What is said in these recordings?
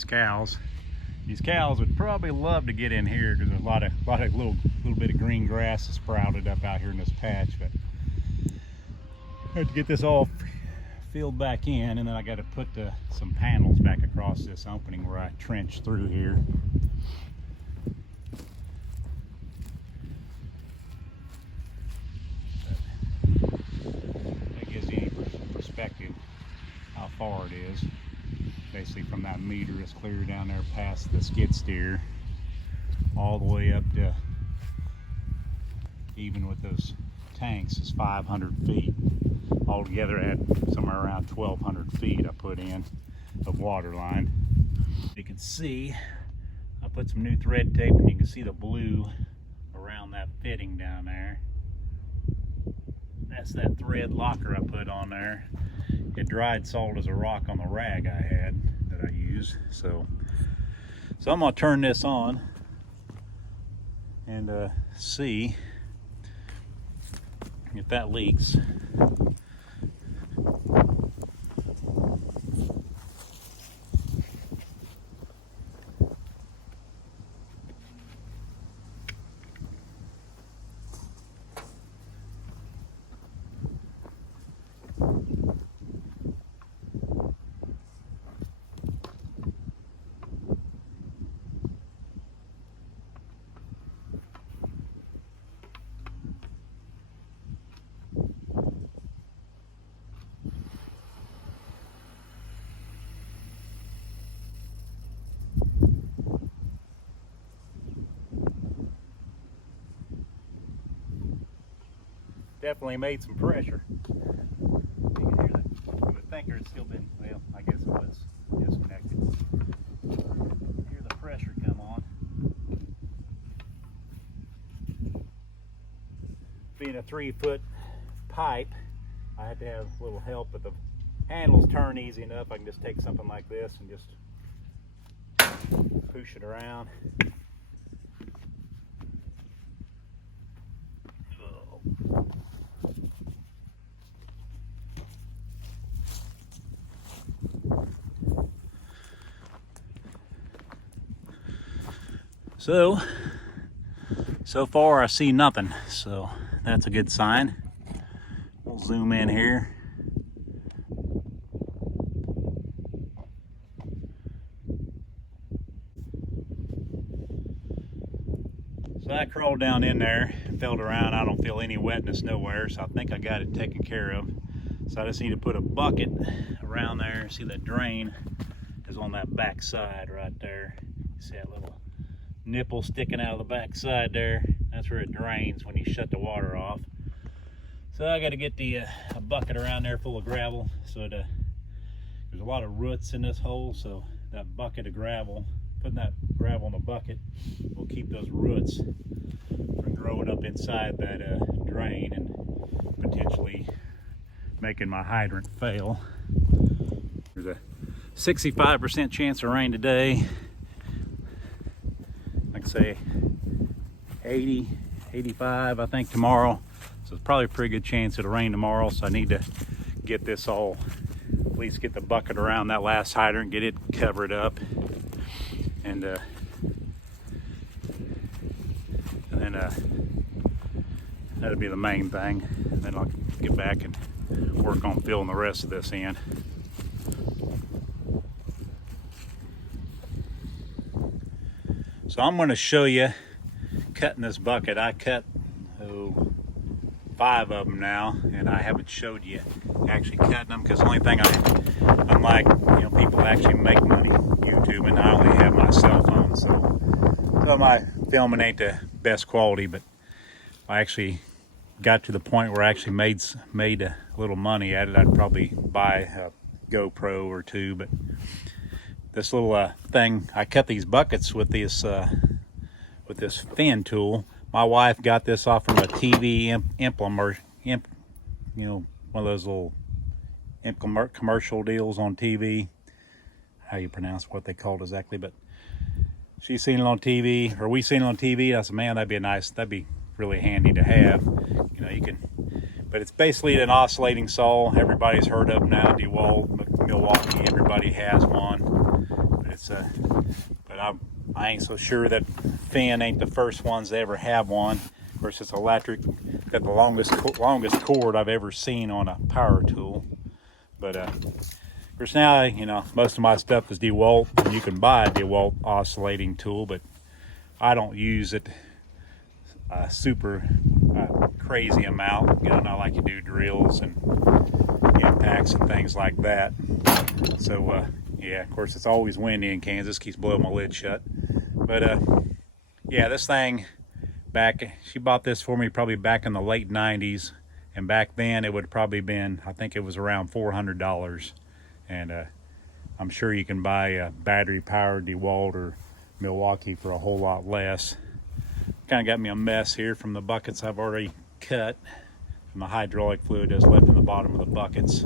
these cows. These cows would probably love to get in here because there's a lot of little bit of green grass is sprouted up out here in this patch. But I have to get this all filled back in, and then I got to put some panels back across this opening where I trenched through here. That gives you any perspective how far it is. Basically from that meter, it's clear down there past the skid steer all the way up to, even with those tanks, is 500 feet. Altogether I had somewhere around 1,200 feet I put in of water line. You can see I put some new thread tape, and you can see the blue around that fitting down there. That's that thread locker I put on there. It dried salt as a rock on the rag I had that I used. So I'm gonna turn this on and see if that leaks. Definitely made some pressure. You can hear that. You would think there's still been, well, I guess it was disconnected. Hear the pressure come on. Being a 3-foot pipe, I had to have a little help, but the handles turn easy enough. I can just take something like this and just push it around. So far I see nothing, so that's a good sign. We'll zoom in here. So I crawled down in there, felt around. I don't feel any wetness nowhere, so I think I got it taken care of. So I just need to put a bucket around there. See, that drain is on that back side right there. You see that little nipple sticking out of the back side there? That's where it drains when you shut the water off. So I got to get a bucket around there full of gravel. So there's a lot of roots in this hole, so that bucket of gravel, putting that gravel in the bucket will keep those roots from growing up inside that drain and potentially making my hydrant fail. There's a 65% chance of rain today. Like I say, 80, 85 I think tomorrow. So it's probably a pretty good chance it'll rain tomorrow. So I need to get this all, at least get the bucket around that last hydrant, get it covered up. And then that'll be the main thing. And then I'll get back and work on filling the rest of this in. So I'm going to show you cutting this bucket. I cut 5 of them now, and I haven't showed you actually cutting them because the only thing unlike people actually make money YouTube, and I only have my cell phone, so my filming ain't the best quality. But I actually got to the point where I actually made a little money at it. I'd probably buy a GoPro or two, but this little thing, I cut these buckets with this fin tool. My wife got this off from a TV one of those little commercial deals on TV. How you pronounce what they called exactly, but she's seen it on TV, or we seen it on TV. I said, man, that'd be really handy to have. You can, but it's basically an oscillating saw. Everybody's heard of them now. DeWalt, Milwaukee, everybody has one. But It's but I ain't so sure that Finn ain't the first ones to ever have one. Of course, it's electric. Got the longest cord I've ever seen on a power tool. But of course now, you know, most of my stuff is DeWalt, and you can buy a DeWalt oscillating tool, but I don't use it super crazy amount. You know, not like you do drills and impacts and things like that. So yeah, of course it's always windy in Kansas, keeps blowing my lid shut. But yeah, this thing, she bought this for me probably back in the late 90s, and back then it would probably been, I think it was around $400. And I'm sure you can buy a battery powered DeWalt or Milwaukee for a whole lot less. Kind of got me a mess here from the buckets I've already cut, and the hydraulic fluid that's left in the bottom of the buckets.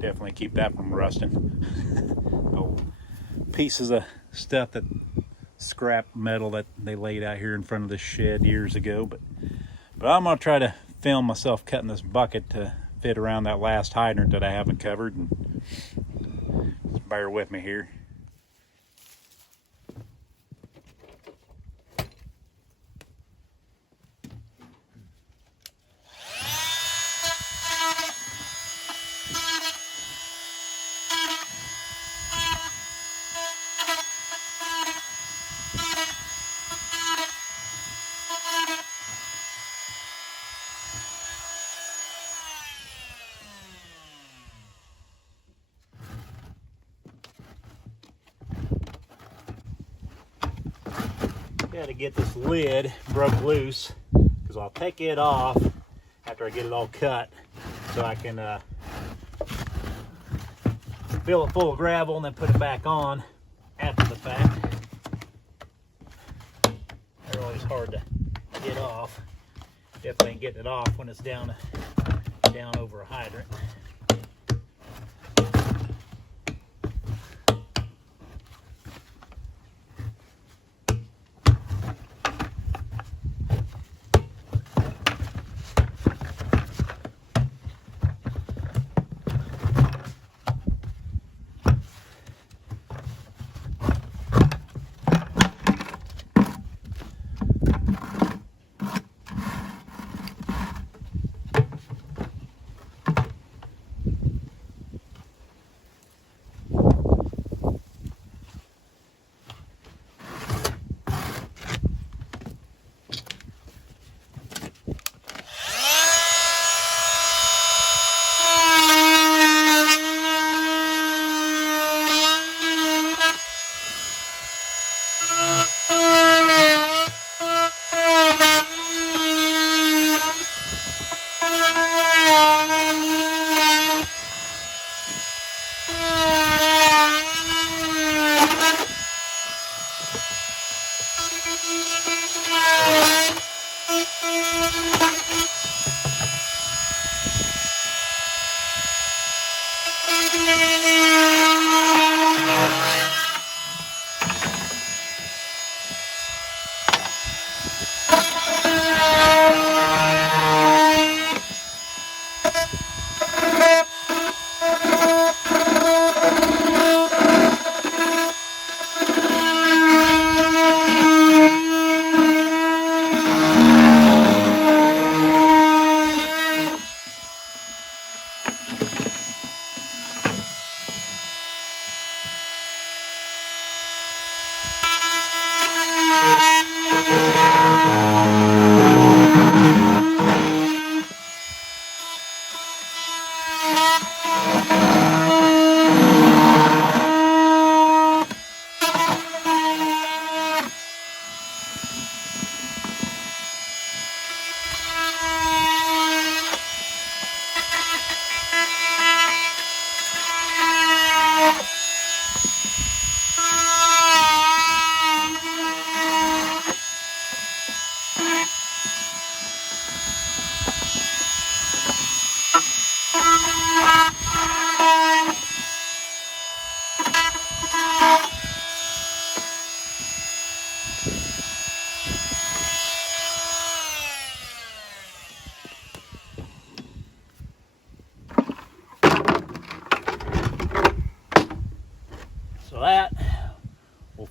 Definitely keep that from rusting. Oh, pieces of stuff, that scrap metal that they laid out here in front of the shed years ago. But I'm gonna try to film myself cutting this bucket to fit around that last hydrant that I haven't covered, and just bear with me here. Got to get this lid broke loose, because I'll take it off after I get it all cut, so I can fill it full of gravel and then put it back on after the fact. They're always hard to get off. Definitely ain't getting it off when it's down over a hydrant.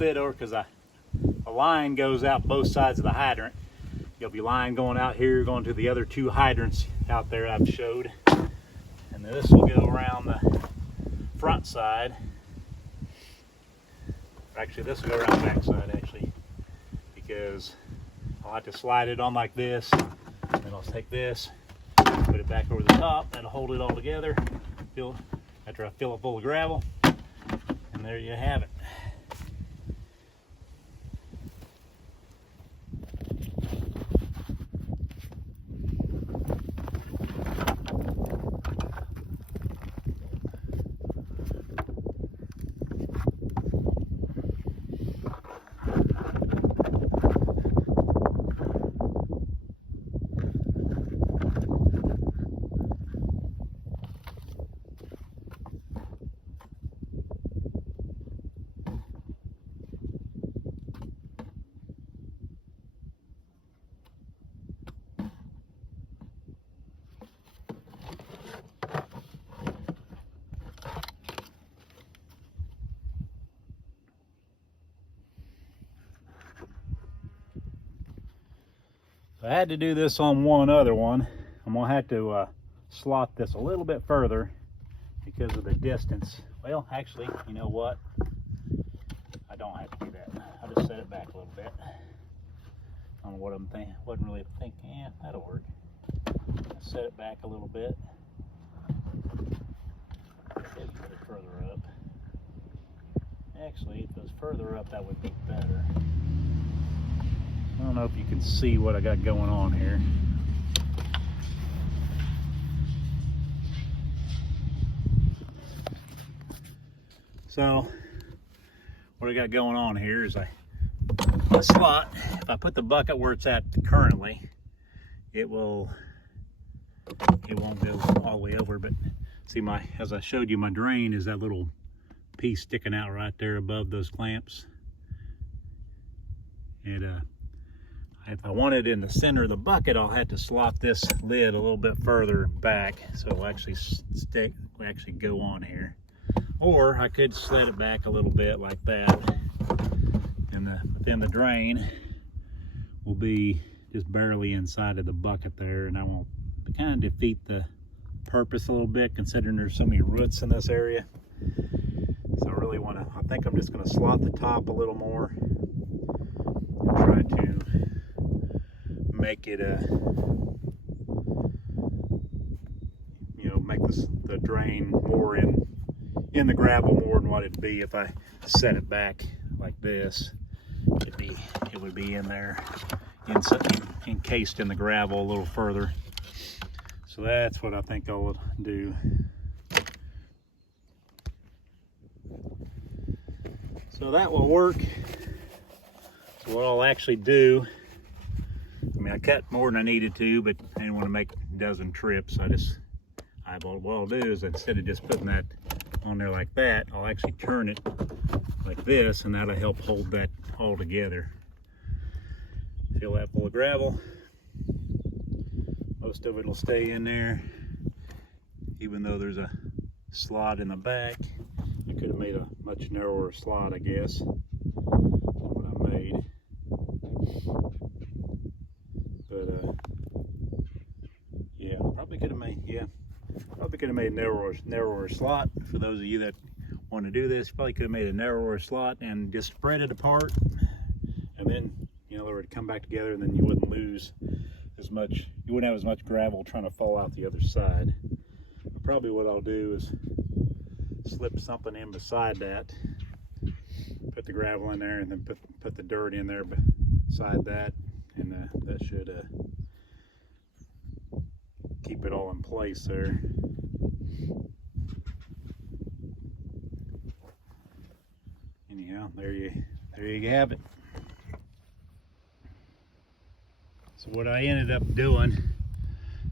fit over because a line goes out both sides of the hydrant. You'll be line going out here, going to the other 2 hydrants out there I've showed. And then this will go around the front side. Actually, this will go around the back side, actually, because I'll have to slide it on like this. Then I'll take this, put it back over the top. That'll hold it all together after I fill it full of gravel. And there you have it. I had to do this on one other one. I'm gonna have to slot this a little bit further because of the distance. Well, actually, you know what? I don't have to do that. I'll just set it back a little bit. I don't know what I'm thinking. Wasn't really thinking. Yeah, that'll work. I'll set it back a little bit. Maybe put it further up. Actually, if it was further up, that would be better. I don't know if you can see what I got going on here. So what I got going on here is my slot, if I put the bucket where it's at currently, it won't go all the way over. But see, as I showed you, my drain is that little piece sticking out right there above those clamps. And if I want it in the center of the bucket, I'll have to slot this lid a little bit further back so it'll actually go on here. Or I could slide it back a little bit like that, and then the drain will be just barely inside of the bucket there, and I won't kind of defeat the purpose a little bit considering there's so many roots in this area. So I think I'm just going to slot the top a little more and try to make it make the drain more in the gravel more than what it'd be if I set it back like this. It would be in there, encased in the gravel a little further. So that's what I think I'll do. So that will work. So what I'll actually do, I cut more than I needed to, but I didn't want to make a dozen trips. What I'll do is, instead of just putting that on there like that, I'll actually turn it like this, and that'll help hold that all together. Fill that full of gravel. Most of it will stay in there, even though there's a slot in the back. I could have made a much narrower slot, I guess, than what I made. But yeah, probably could have made a narrower slot. For those of you that want to do this, probably could have made a narrower slot and just spread it apart, and then they would come back together, and then you wouldn't lose as much. You wouldn't have as much gravel trying to fall out the other side. But probably what I'll do is slip something in beside that, put the gravel in there, and then put the dirt in there beside that, and that should keep it all in place there. Anyhow, there you have it. So what I ended up doing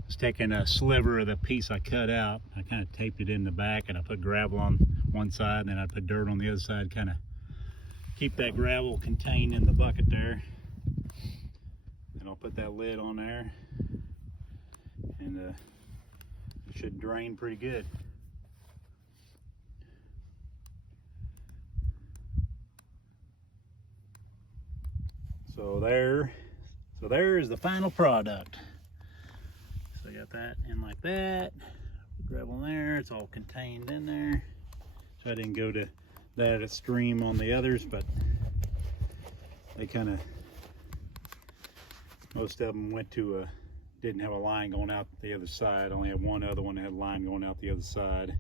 was taking a sliver of the piece I cut out. I kind of taped it in the back, and I put gravel on one side, and then I put dirt on the other side, kind of keep that gravel contained in the bucket there. And I'll put that lid on there, and it should drain pretty good. So there is the final product. So I got that in like that. Gravel there, it's all contained in there. So I didn't go to that extreme on the others, but they kind of, most of them went to didn't have a line going out the other side. Only had one other one that had a line going out the other side.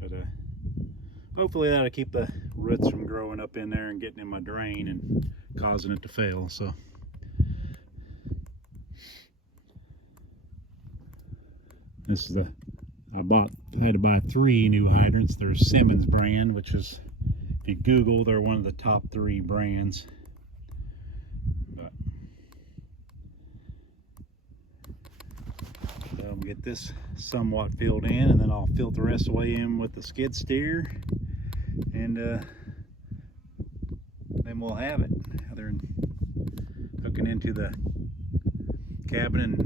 But hopefully that'll keep the roots from growing up in there and getting in my drain and causing it to fail. So this is I had to buy 3 new hydrants. There's Simmons brand, which is, if you Google, they're one of the top 3 brands. But I'll get this somewhat filled in, and then I'll fill the rest of the way in with the skid steer, and then we'll have it. Other than hooking into the cabin and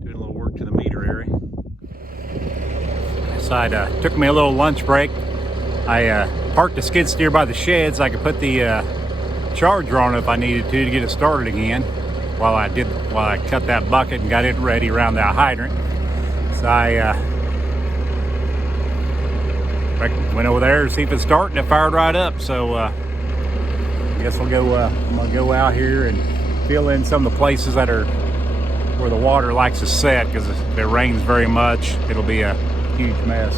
doing a little work to the meter area. So took me a little lunch break. I parked the skid steer by the shed so I could put the charger on it if I needed to get it started again while I cut that bucket and got it ready around that hydrant. So I went over there to see if it's starting. It fired right up. So I guess we'll go. I'm gonna go out here and fill in some of the places that are where the water likes to set, because if it rains very much, it'll be a huge mess.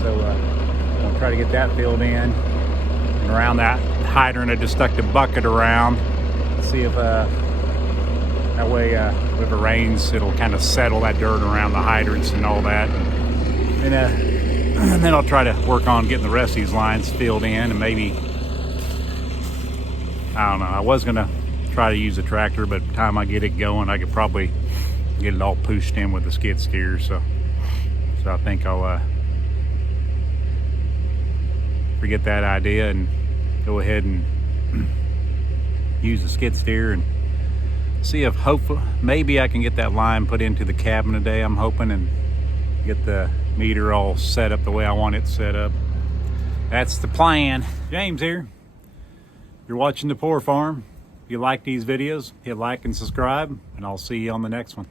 So I'm gonna try to get that filled in, and around that hydrant I just stuck the bucket around. See if that way if it rains, it'll kind of settle that dirt around the hydrants and all that. And then I'll try to work on getting the rest of these lines filled in, and maybe, I don't know, I was gonna try to use a tractor, but by the time I get it going, I could probably get it all pushed in with the skid steer. So I think I'll forget that idea and go ahead and use the skid steer and see if hopefully maybe I can get that line put into the cabin today, I'm hoping, and get the meter all set up the way I want it set up. That's the plan. James here. You're watching The Poor Farm. If you like these videos, hit like and subscribe, and I'll see you on the next one.